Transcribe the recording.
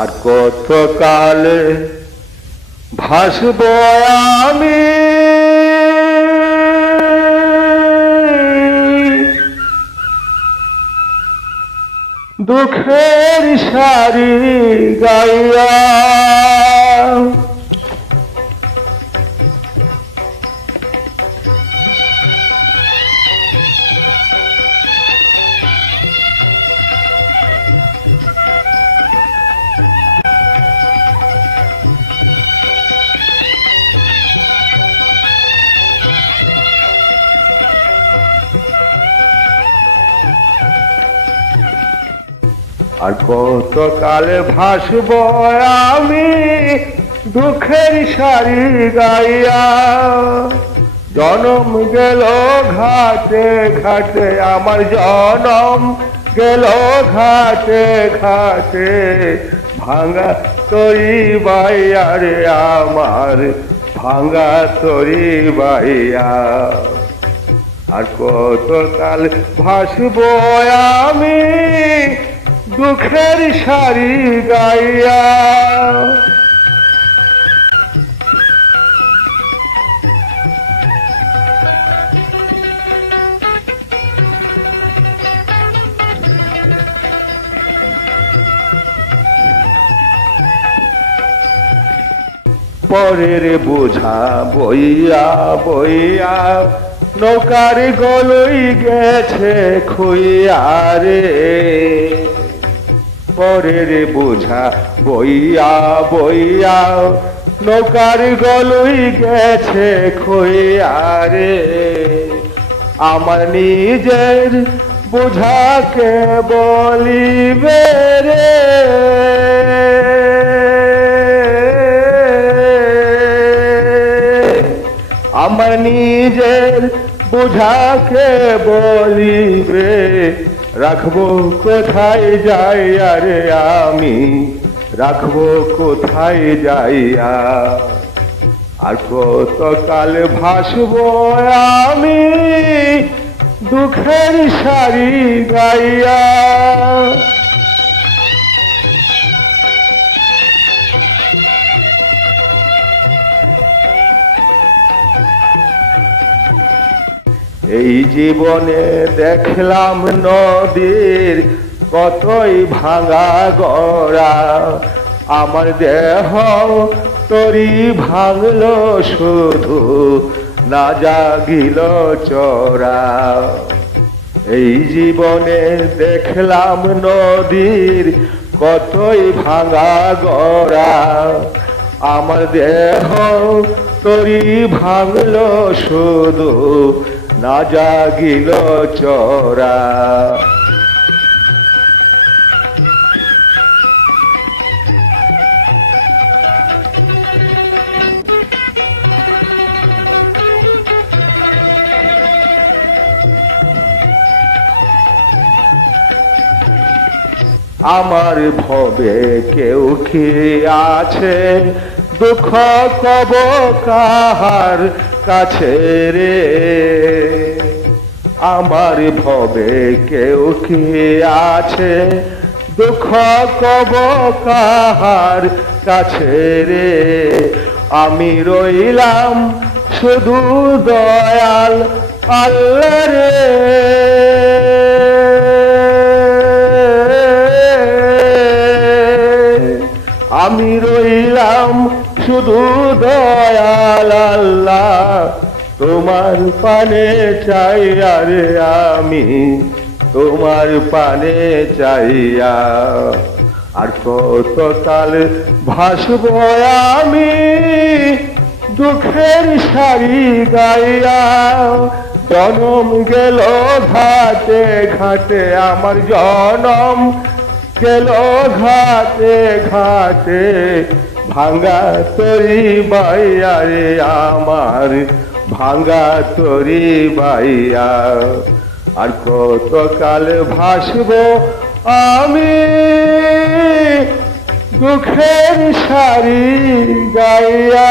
আর কত কালে ভাসব আমি দুঃখের সারি গাইয়া। আর কত কালে ভাসব আমি দুঃখের সারি গাইয়া। জনম গেল ঘাটে ঘাটে আমার জনম গেল ঘাটে ঘাটে ভাঙা তরি বাইয়া রে আমার ভাঙা তরি বাইয়া। আর কত কাল ভাসব আমি দুঃখের সারি গাইয়া। পরের বোঝা বইয়া বইয়া নৌকার গলই গেছে খুইয়া রে। পরের বোঝা বইয়া বইয়া নৌকার গলই গেছে খুইয়া রে। আমার নিজের বোঝাকে বলিবে রে। আমার নিজের বোঝাকে বলিবে রাখবো কোথায় যাইয়া রে আমি রাখবো কোথায় যাইয়া। আর কত কাল ভাসব আমি দুঃখের সারি গাইয়া। এই জীবনে দেখলাম নদীর কতই ভাঙা গড়া। আমার দেহ তরি ভাঙলো শুধু না জাগিল চরা। এই জীবনে দেখলাম নদীর কতই ভাঙা গড়া। আমার দেহ তরি ভাঙলো শুধু না জাগিল চরা। আমার ভবে কেউ কি আছে দুঃখ কব কাহার কাছে রে। আমার ভবে কেউ কি আছে দুঃখ কব কাহার কাছে রে। আমি রইলাম শুধু দয়াল আল্লাহ রে। আমি রইলাম শুধু দয়াল আল্লাহ তোমার পানে চাইয়া রে আমি তোমার পানে চাইয়া। আর কত কাল ভাসব আমি দুঃখের সারি গাইয়া। জনম গেল ঘাটে ঘাটে আমার জনম গেল ঘাটে ঘাটে ভাঙা তরি বাইয়া রে আমার ভাঙা তরি বাইয়া। আর কত কাল ভাসব আমি দুঃখের সারি গাইয়া।